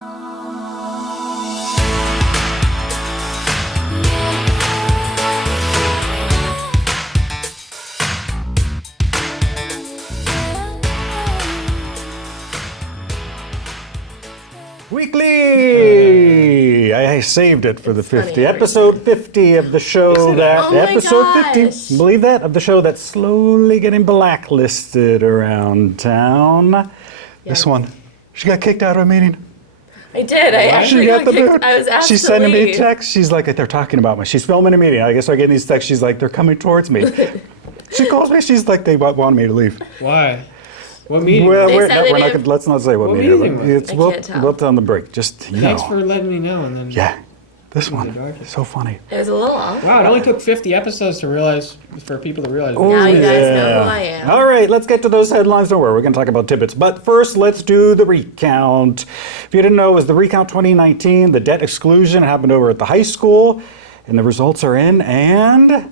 Weekly! I saved it for the 50. Episode 50 of the show that... episode 50, believe that? Of the show that's slowly getting blacklisted around town. Yeah. This one. She got kicked out of a meeting. I did. I actually got kicked. I was asked She's sending me a text. She's like, they're talking about me. She's filming a meeting. I guess I get these texts. She's like, they're coming towards me. She calls me. She's like, they want me to leave. Why? What meeting? Well, let's not say what meeting. We'll tell the break. Just Thanks for letting me know. And then this one is so funny. It was a little off. Wow, it only took 50 episodes for people to realize. Now you guys know who I am. All right, let's get to those headlines. Don't worry, we're going to talk about Tibbets. But first, let's do the recount. If you didn't know, it was the recount 2019. The debt exclusion happened over at the high school, and the results are in, and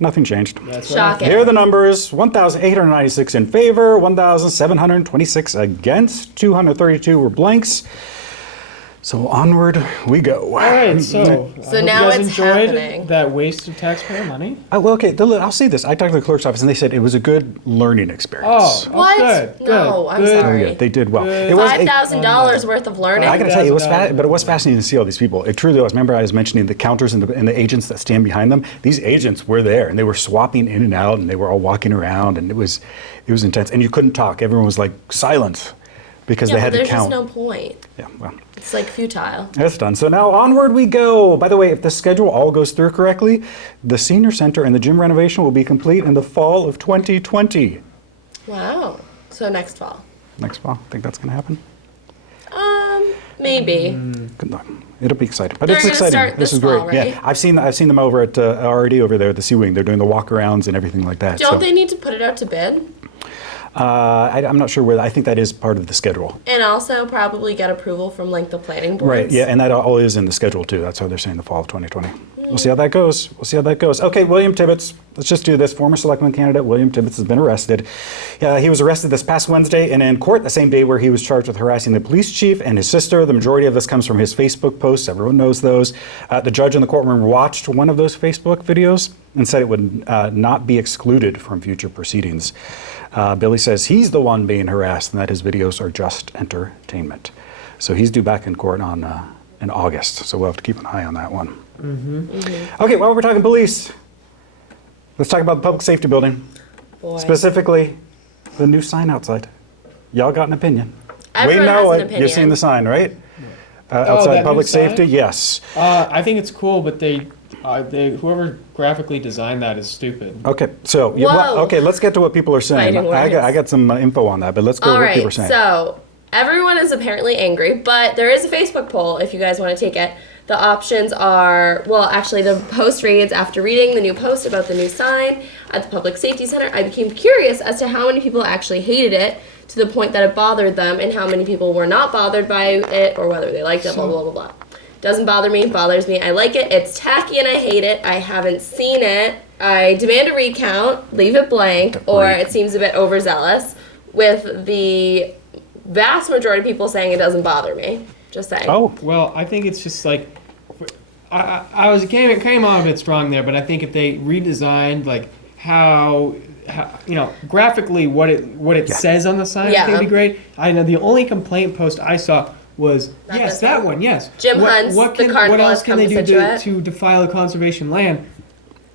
nothing changed. That's Shocking. Here are the numbers: 1,896 in favor, 1,726 against, 232 were blanks. So onward we go. All right, so now you guys it's enjoyed happening. that waste of taxpayer money? Well, okay, I'll say this. I talked to the clerk's office, and they said it was a good learning experience. What? Good. No, I'm good. sorry. Oh, yeah, they did well. Good. It was $5,000 worth of learning. I got to tell you, it was fascinating to see all these people. It truly was. Remember, I was mentioning the counters and the agents that stand behind them. These agents were there, and they were swapping in and out, and they were all walking around, and it was intense. And you couldn't talk. Everyone was like silent because they had to count. There's just no point. Yeah, well. It's like futile. That's done. So now onward we go. By the way, if the schedule all goes through correctly, the senior center and the gym renovation will be complete in the fall of 2020. Wow. So next fall. Next fall. Think that's going to happen? Maybe. Good luck. It'll be exciting. But They're it's gonna exciting. start This is this great. fall, right? Yeah, I've seen them over at already over there at the Sea Wing. They're doing the walkarounds and everything like that. Don't they need to put it out to bid? I'm not sure where. I think that is part of the schedule. And also probably get approval from like the planning boards. Right. Yeah, and that all is in the schedule too. That's why they're saying the fall of 2020. We'll see how that goes. Okay, William Tibbets. Let's just do this. Former selectman candidate William Tibbets has been arrested. He was arrested this past Wednesday and in court the same day where he was charged with harassing the police chief and his sister. The majority of this comes from his Facebook posts. Everyone knows those. The judge in the courtroom watched one of those Facebook videos and said it would not be excluded from future proceedings. Billy says he's the one being harassed and that his videos are just entertainment. So he's due back in court in August. So we'll have to keep an eye on that one. Okay, while we're talking police, let's talk about the public safety building. Boy. Specifically, the new sign outside. Y'all got an opinion. Everyone we know has an it. opinion. You've seen the sign, right? Outside that public new sign? safety, yes. I think it's cool, but whoever graphically designed that is stupid. Okay, so let's get to what people are saying. I got some info on that, but let's go to what people are saying. So everyone is apparently angry, but there is a Facebook poll if you guys want to take it. The options are, the post reads, after reading the new post about the new sign at the Public Safety Center, I became curious as to how many people actually hated it to the point that it bothered them and how many people were not bothered by it or whether they liked it, blah, blah, blah, blah. Doesn't bother me, bothers me. I like it. It's tacky and I hate it. I haven't seen it. I demand a recount, leave it blank, or it seems a bit overzealous, with the vast majority of people saying it doesn't bother me. Just saying. Oh. Well, I think it's just like, came on a bit strong there, but I think if they redesigned like how graphically what it says on the sign, I think it'd be great. I know the only complaint post I saw was that one. Yes. Jim Hunt's what the carnival. What else can they do Scituate? to defile the conservation land?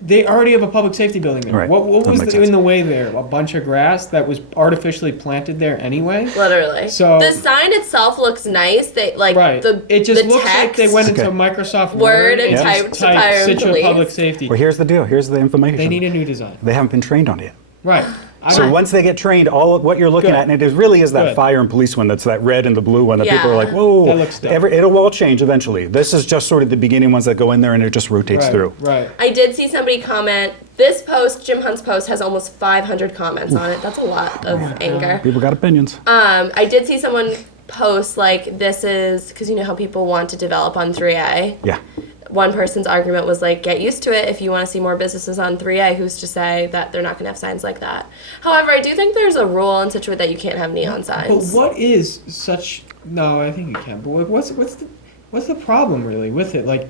They already have a public safety building there. Right. What was in the way there? A bunch of grass that was artificially planted there anyway? Literally. So the sign itself looks nice. It just looks like they went into Microsoft Word and typed fire and Scituate police. Public Safety. Well, here's the deal. Here's the information. They need a new design. They haven't been trained on it yet. Right. So once they get trained, all of what you're looking at, and it really is that fire and police one, that's that red and the blue one that people are like, whoa. That looks dope. It'll all change eventually. This is just sort of the beginning ones that go in there and it just rotates through. Right. I did see somebody comment, this post, Jim Hunt's post, has almost 500 comments on it. That's a lot of anger. People got opinions. I did see someone post, like, this is, because you know how people want to develop on 3A? Yeah. one person's argument was like, get used to it. If you want to see more businesses on 3A, who's to say that they're not going to have signs like that? However, I do think there's a rule in Scituate that you can't have neon signs. But what is such? No, I think you can. But like, what's the problem really with it? Like,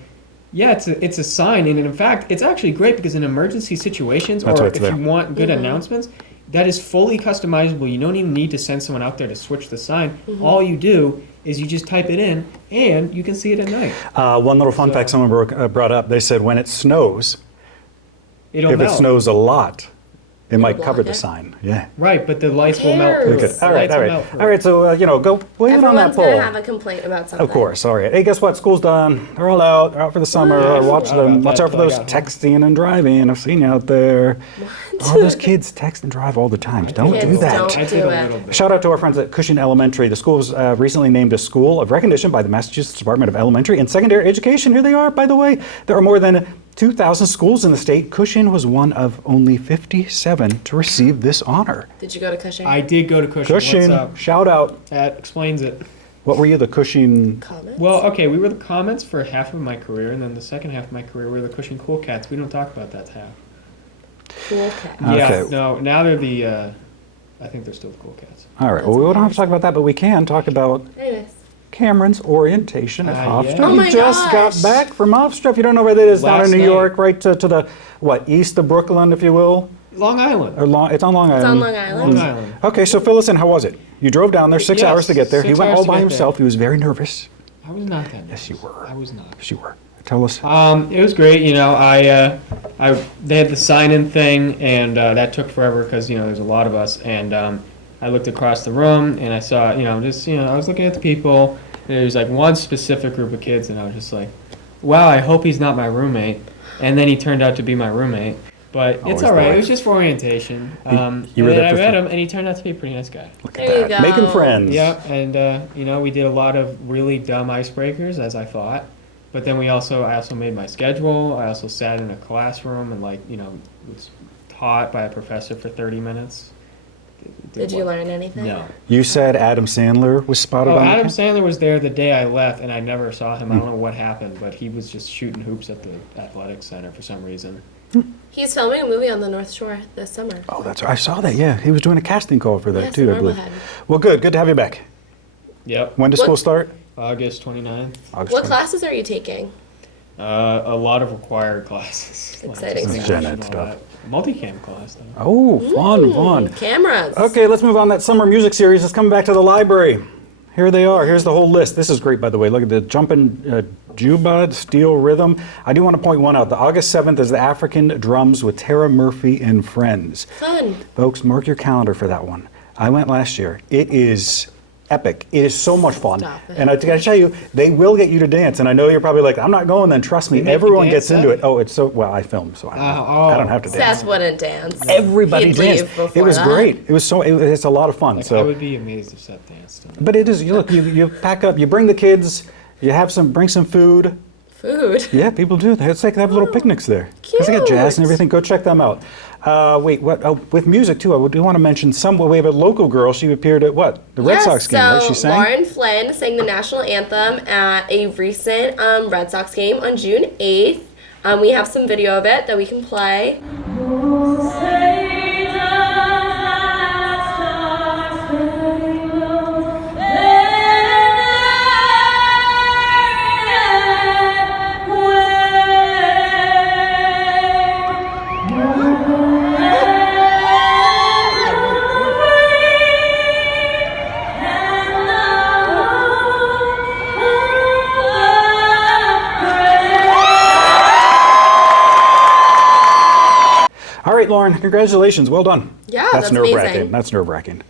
yeah, it's a sign, and in fact, it's actually great because in emergency situations, or if you want good announcements, that is fully customizable. You don't even need to send someone out there to switch the sign. All you do is you just type it in, and you can see it at night. One little fun fact someone brought up, they said when it snows, It'll if melt. it snows a lot, it might block cover the it? sign. Yeah. Right, but the lights will melt through. cares? Okay. The All right, lights all will right. melt through. All right, so, go wait on that Everyone's poll. going to have a complaint about something. Of course, all right. Hey, guess what? School's done. They're all out. They're out for the summer. I Watch forgot them. about Watch that out for till I those got home. texting and driving. I've seen you out there. All those kids text and drive all the time. Don't do Kids that. don't I did do a it. little bit. Shout out to our friends at Cushing Elementary. The school was recently named a school of recognition by the Massachusetts Department of Elementary and Secondary Education. Here they are, by the way. There are more than 2,000 schools in the state. Cushing was one of only 57 to receive this honor. Did you go to Cushing? I did go to Cushing. Cushing, What's up? shout out. That explains it. What were you, the Cushing? Comments? Well, okay, we were the Comets for half of my career, and then the second half of my career we were the Cushing Cool Cats. We don't talk about that half. Cool cat. Okay. Yeah, no, now they're the, I think they're still the Cool Cats. All right, well, we don't have to talk about that, but we can talk about Anyways. Cameron's orientation at Hofstra. yeah. Oh my He just gosh. got back from Hofstra. If you don't know where that is, down in Last New night. York, right to the, east of Brooklyn, if you will? Long Island. Or it's on Long Island. It's on Long Island. Long Island. Okay, so fill us in. How was it? You drove down there 6 Yes, hours to get there. He 6 went hours all to by get himself. He was very nervous. I was not that. Yes, you were. I was not. Yes, you were. Tell us. It was great. You know, they had the sign-in thing, and that took forever because there's a lot of us. And I looked across the room, and I saw, I was looking at the people. There's like one specific group of kids, and I was just like, wow, I hope he's not my roommate. And then he turned out to be my roommate. But Always it's all right. the way. It was just for orientation. You were And there then I for met fun. him, and he turned out to be a pretty nice guy. Look There at you that. go. Making friends. Yeah, and we did a lot of really dumb icebreakers, as I thought. But then I also made my schedule. I also sat in a classroom and was taught by a professor for 30 minutes. Did you learn anything? No. You said Adam Sandler was spotted Oh, on Adam the Sandler was there the day I left, and I never saw him. I don't know what happened, but he was just shooting hoops at the athletic center for some reason. He's filming a movie on the North Shore this summer. Oh, that's right. I saw that. Yeah, he was doing a casting call for that Yes, too, in I believe. Marblehead. Well, good. Good to have you back. Yep. When does What- school start? August 29th. August What 20th. classes are you taking? A lot of required classes. Exciting Like stuff. Gen Ed and all stuff. that. Multicam class, though. Oh, fun, fun. Cameras. Okay, let's move on. That summer music series is coming back to the library. Here they are. Here's the whole list. This is great, by the way. Look at the Jumpin' Juba, Steel Rhythm. I do want to point one out. The August 7th is the African Drums with Tara Murphy and Friends. Fun. Folks, mark your calendar for that one. I went last year. It is epic. It is so much fun. Stop it. And I gotta tell you, they will get you to dance. And I know you're probably like, I'm not going then. Trust me. They make you Everyone dance, gets into huh? it. Oh, it's so, well, I film, so I don't have to dance. Seth wouldn't dance. Everybody He'd danced. leave before It was that. great. It was so, it's a lot of fun. I So, would be amazed if Seth danced. but it is, you look, you pack up, you bring the kids, you have bring some food. Food. Yeah, people do. It's like they have little picnics there. Because they got jazz and Cute. everything. Go check them out. Wait, what? Oh, with music too, I do want to mention we have a local girl. She appeared at what? The Red Yes, Sox game, right? She sang? Lauren Flynn sang the national anthem at a recent Red Sox game on June 8th. We have some video of it that we can play. All right, Lauren, congratulations. Well done. Yeah, that's nerve-wracking. amazing. That's nerve-wracking.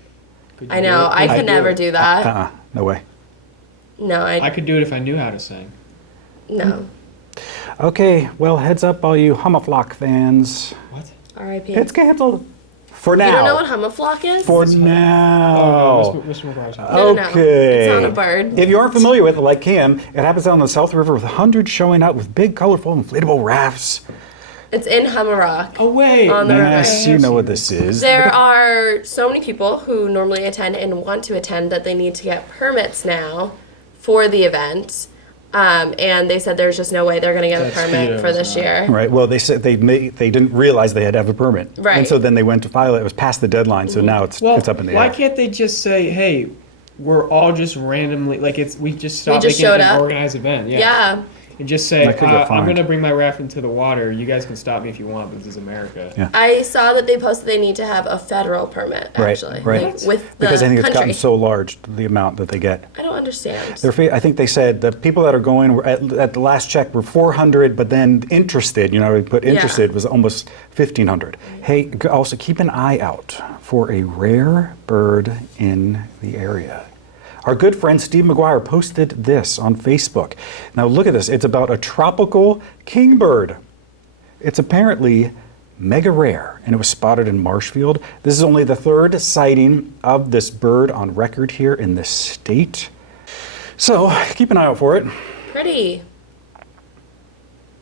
Could you I do know. it? I could never do that. No way. No, I could do it if I knew how to sing. no. Okay, well, heads up, all you Hummaflock fans. What? R.I.P. It's canceled. For now. You don't know what Hummaflock is? For now. Oh, no, Mr. McGuire's house. No, no, no. Okay. It's not a bird. If you aren't familiar with it, like Cam, it happens out on the South River with hundreds showing up with big, colorful, inflatable rafts. It's in Hummerock. Oh, wait. On the Yes, river. you know what this is. There are so many people who normally attend and want to attend that they need to get permits now for the event. And they said there's just no way they're going to get a That permit speedo for is this not- year. Right. Well, they said they didn't realize they had to have a permit. Right. And so then they went to file it. It was past the deadline, so now it's up in the why air. can't they just say, hey, we're all just randomly, like we just stopped just making it showed an up. organized event. Yeah. And just say, I could get I'm fined. going to bring my raft into the water. You guys can stop me if you want, but this is America. Yeah. I saw that they posted they need to have a federal permit, actually. Right. Like, with the Because I think it's country. gotten so large, the amount that they get. I don't understand. I think they said the people that are going were at the last check were 400, but then interested, we put interested, was almost 1,500. Hey, also keep an eye out for a rare bird in the area. Our good friend Steve McGuire posted this on Facebook. Now look at this. It's about a tropical kingbird. It's apparently mega rare, and it was spotted in Marshfield. This is only the third sighting of this bird on record here in this state. So keep an eye out for it. Pretty.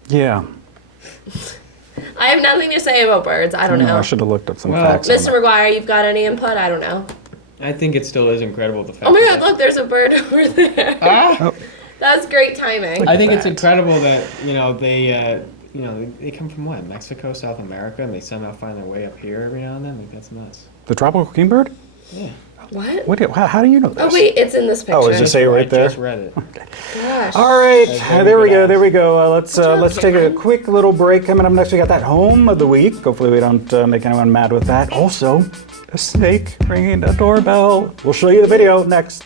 Yeah. I have nothing to say about birds. I don't know. I should have looked up some Well, facts. on Mr. that. McGuire, you've got any input? I don't know. I think it still is incredible the fact Oh my that- god, look, there's a bird over there. Ah! That's great timing. I think it's that. incredible that they come from what, Mexico, South America, and they somehow find their way up here every now and then. Like that's nuts. The tropical kingbird? Yeah. What? How do you know this? Oh wait, it's in this picture. Oh, is it say right I there? just read it. Gosh. All right, very there we good go. eyes. There we go. Let's job, take a Cameron. quick little break. Coming up next, we got that home of the week. Hopefully, we don't make anyone mad with that. Also, a snake ringing a doorbell. We'll show you the video next.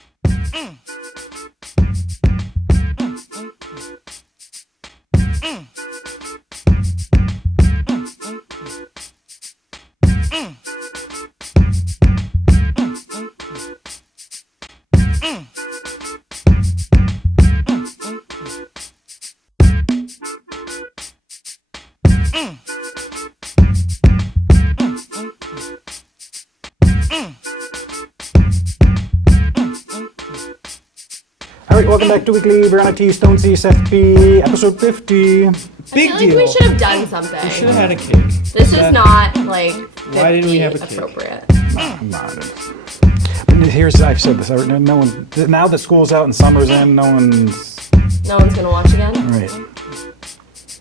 All right, welcome back to Weekly. We're on a T Stone CSFP, episode 50. I Big feel like deal. we should have done something. Should have had a cake. This is not like 50 Why didn't we have a cake? appropriate. Come on. Here's, I've said this. No one. Now that school's out and summer's in, no one's. No one's gonna watch again. All right.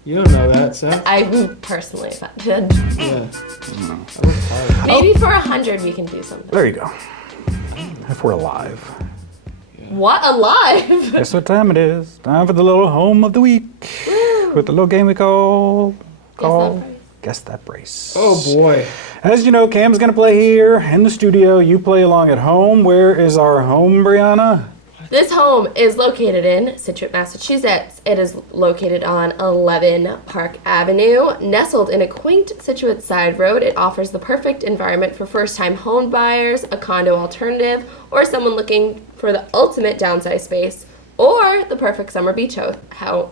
You don't know that, Seth. I'm personally offended. Yeah. I worked hard. Maybe for 100 we can do something. There you go. If we're alive. What? Alive? Guess what time it is? Time for the little home of the week. With the little game we call Guess That Brace. Oh boy. As you know, Cam's gonna play here in the studio. You play along at home. Where is our home, Brianna? This home is located in Scituate, Massachusetts. It is located on 11 Park Avenue. Nestled in a quaint Scituate side road, it offers the perfect environment for first-time home buyers, a condo alternative, or someone looking for the ultimate downsized space, or the perfect summer beach home.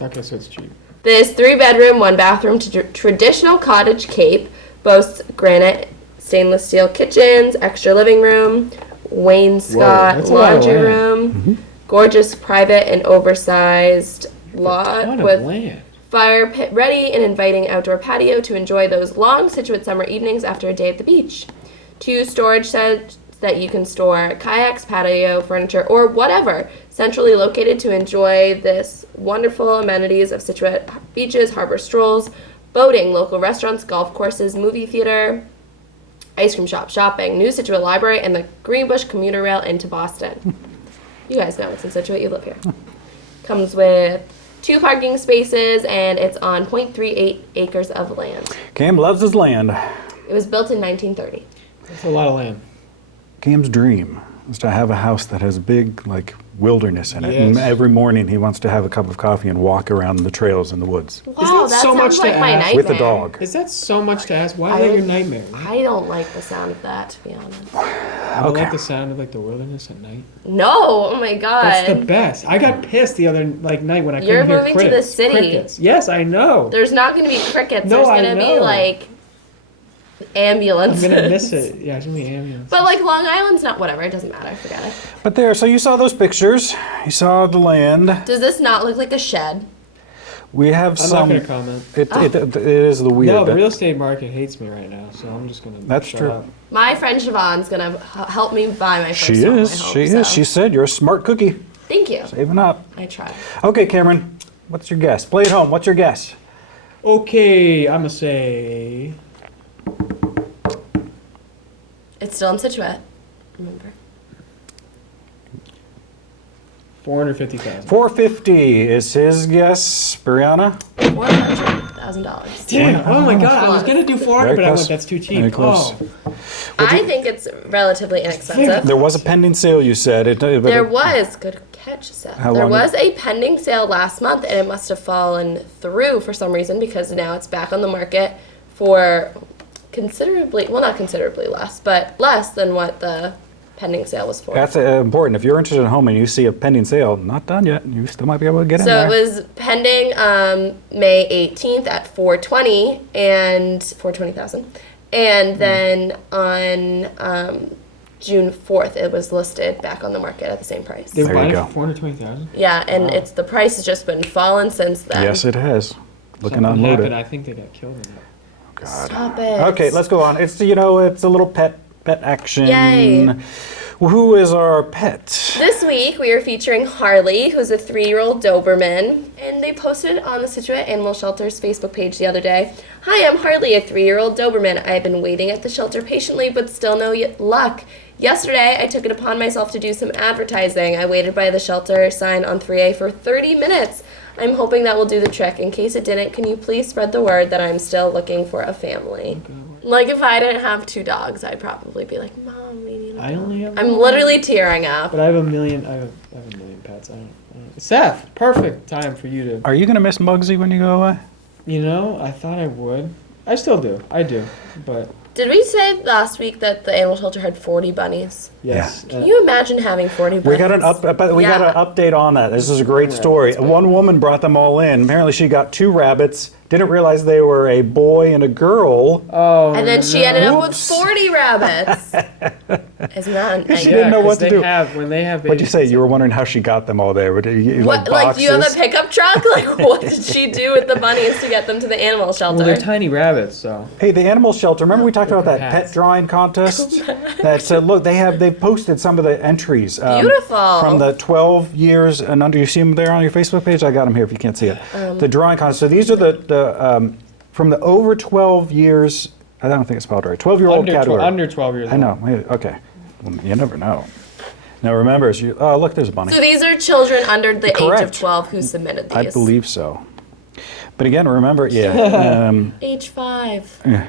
Okay, so it's cheap. This 3-bedroom, 1-bathroom traditional cottage cape boasts granite stainless steel kitchens, extra living room, wainscot that's a lot of laundry land. room, gorgeous private and oversized lot What a with land. fire pit ready and inviting outdoor patio to enjoy those long Scituate summer evenings after a day at the beach. 2 storage sheds that you can store kayaks, patio furniture, or whatever, centrally located to enjoy this wonderful amenities of Scituate beaches, harbor strolls, boating, local restaurants, golf courses, movie theater, ice cream shop, shopping, new Scituate Library, and the Greenbush commuter rail into Boston. You guys know it's in Scituate, you live here. Comes with 2 parking spaces, and it's on 0.38 acres of land. Cam loves his land. It was built in 1930. That's a lot of land. Cam's dream is to have a house that has big, like, wilderness in it. And Yes. every morning he wants to have a cup of coffee and walk around the trails in the woods. Wow, that that so sounds much to like my ask? nightmare. With a dog. Is that so much to ask? Why is I- that your nightmare? I don't like the sound of that, to be honest. I don't Okay. like the sound of like the wilderness at night. No, oh my god. That's the best. I got pissed the other night when I You're couldn't hear moving to the crickets. city. Crickets. Yes, I know. There's not going to be crickets. No, There's I going to be know. like I'm ambulances. gonna miss it. Yeah, it's gonna be ambulance. But like Long Island's not whatever. It doesn't matter. Forget it. But there, so you saw those pictures. You saw the land. Does this not look like a shed? We have I'm some. not gonna comment. It is the weird. No, the real estate market hates me right now, so I'm just gonna. That's shut true. Up. My friend Siobhan's gonna help me buy my first She home, is. I hope, She so. is. She said you're a smart cookie. Thank you. Saving up. I tried. Okay, Cameron, what's your guess? Play at home. What's your guess? Okay, I'm gonna say It's still in Scituate. Remember. 450,000. 450 is his guess. Brianna? $400,000. Damn! Oh my God! I was gonna do 400, Very but I close. went. That's too cheap. Very close. Oh. I think it's relatively inexpensive. There was a pending sale, you said. There was. Good catch, Seth. How There long was a pending sale last month, and it must have fallen through for some reason because now it's back on the market for considerably, well, not considerably less, but less than what the pending sale was for. That's important. If you're interested in home and you see a pending sale, not done yet, you still might be able to get in So there. it was pending May 18th at 420 and 420,000, and then on June 4th it was listed back on the market at the same price. They There were you buying it go. for 420,000. Yeah, and Wow. the price has just been falling since then. Yes, it has. Looking Something unloaded. happened. I think they got killed in it. God. Stop it. Okay, let's go on. It's it's a little pet action. Yay. Well, who is our pet? This week we are featuring Harley, who's a 3-year-old Doberman, and they posted on the Scituate Animal Shelter's Facebook page the other day. Hi, I'm Harley, a 3-year-old Doberman. I have been waiting at the shelter patiently, but still no luck. Yesterday, I took it upon myself to do some advertising. I waited by the shelter sign on 3A for 30 minutes. I'm hoping that will do the trick. In case it didn't, can you please spread the word that I'm still looking for a family? Like, if I didn't have 2 dogs, I'd probably be like, Mom, we need a I dog. only have. I'm one. literally tearing up. But I have a million. I have a million pets. I don't. Seth, perfect time for you to. Are you going to miss Muggsy when you go away? You know, I thought I would. I still do. I do. But Did we say last week that the animal shelter had 40 bunnies? yes. Can you imagine having 40 bunnies? We got an update on that. This is a great story. One woman brought them all in. Apparently, she got 2 rabbits. Didn't realize they were a boy and a girl. Oh. And then she ended up with Whoops. 40 rabbits. Isn't that nice? She didn't know what to do. When they have. What'd you babies, say? You were wondering how she got them all there. What, What, like, do you have a pickup truck? Like, what did she do with the bunnies to get them to the animal shelter? Well, they're tiny rabbits, so. Hey, the animal shelter. Remember we talked about that Compacts. pet drawing contest? That look, they've posted some of the entries. Beautiful. From the 12 years and under. You see them there on your Facebook page? I got them here if you can't see it. The drawing contest. So these are the from the over 12 years. I don't think it's spelled right. 12-year-old category. Under 12 years old. I know. Okay. Well, you never know. Now remember, oh look, there's a bunny. So these are children under the age of Correct. 12 who submitted these. I believe so. But again, remember, yeah. Age 5. Yeah.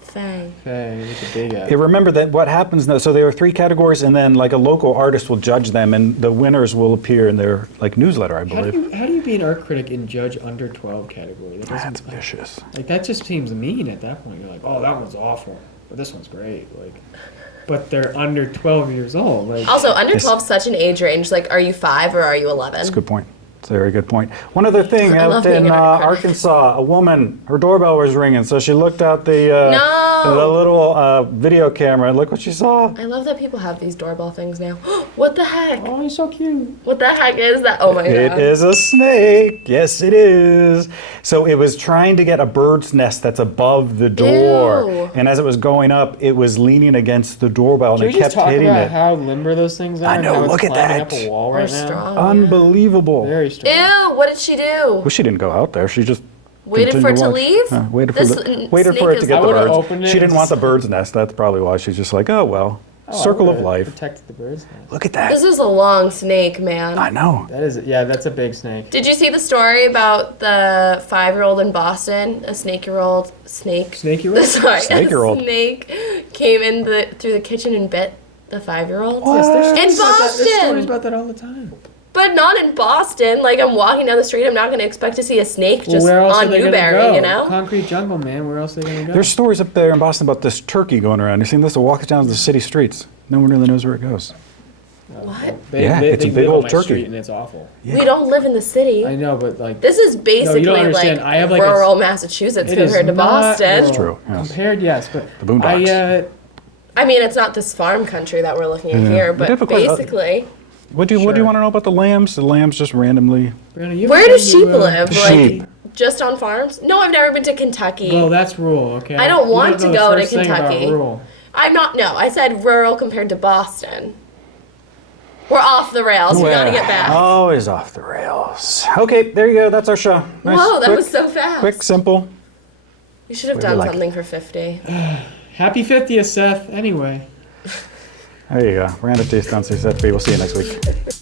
Faye. Okay, it's a big app. Remember that what happens though, so there are 3 categories and then like a local artist will judge them and the winners will appear in their like newsletter, I believe. How do you be an art critic and judge under 12 category? That That's doesn't, vicious. like, that just seems mean at that point. You're like, oh, that one's awful, but this one's great. Like, but they're under 12 years old. Like, Also, under Yes. 12 is such an age range. Like, are you 5 or are you 11? That's a good point. It's a very good point. One other thing, I out love being in an art critic. Arkansas, a woman, her doorbell was ringing, so she looked out the No! little video camera and look what she saw. I love that people have these doorbell things now. What the heck? oh, he's so cute. What the heck is that? Oh my It god. is a snake. Yes, it is. So it was trying to get a bird's nest that's above the door. Ew. And as it was going up, it was leaning against the doorbell Can and we it just kept talk hitting about it. how limber those things are? I and know, how it's look at climbing that. up a wall They're right now. strong. Unbelievable. Very strong. Ew, what did she do? Well, she didn't go out there. She just Waited for it continued to watch. leave? Waited for This waited for snake it to is get I the would've birds. opened it She didn't and want the s- bird's nest. That's probably why she's just like, oh well, Oh, I circle of would've life. Protected the birds' nest. Look at that. This is a long snake, man. I know. That is, yeah, that's a big snake. Did you see the story about the 5-year-old in Boston? A snake-year-old snake. Snakey roll? Sorry, Snake-year-old. a snake came in through the kitchen and bit the 5-year-old. Yes, there's In stories about that. There's Boston! stories about that all the time. But not in Boston. Like, I'm walking down the street, I'm not going to expect to see a snake Well, just where else on are they gonna Newberry, go? you know? Concrete jungle, man. Where else are they gonna go? There's stories up there in Boston about this turkey going around. You seen this? It walks down the city streets. No one really knows where it goes. What? Yeah, it's a big live on old my turkey. street and it's awful. We don't live in the city. I know, but like This is basically understand. like, I have, like, a- rural Massachusetts it is compared to not Boston. rural. True, yes. Compared, yes, but The boondocks. I mean, it's not this farm country that we're looking at Yeah. here, We but did have a question- basically, What do you Sure. want to know about the lambs? The lambs just randomly. Brianna, you where ever do been sheep to, live? Sheep. Like, just on farms? No, I've never been to Kentucky. Well, that's rural, okay. I don't You want know to the go to first thing about Kentucky. rural. I'm not, no, I said rural compared to Boston. Or we're off the rails. We gotta get back. Always off the rails. Okay, there you go. That's our show. Nice, Whoa, that quick, was so fast. quick, simple. You should have We done like something for 50. Happy 50th, Seth. Anyway. There you go. We're going to taste down, so we'll see you next week.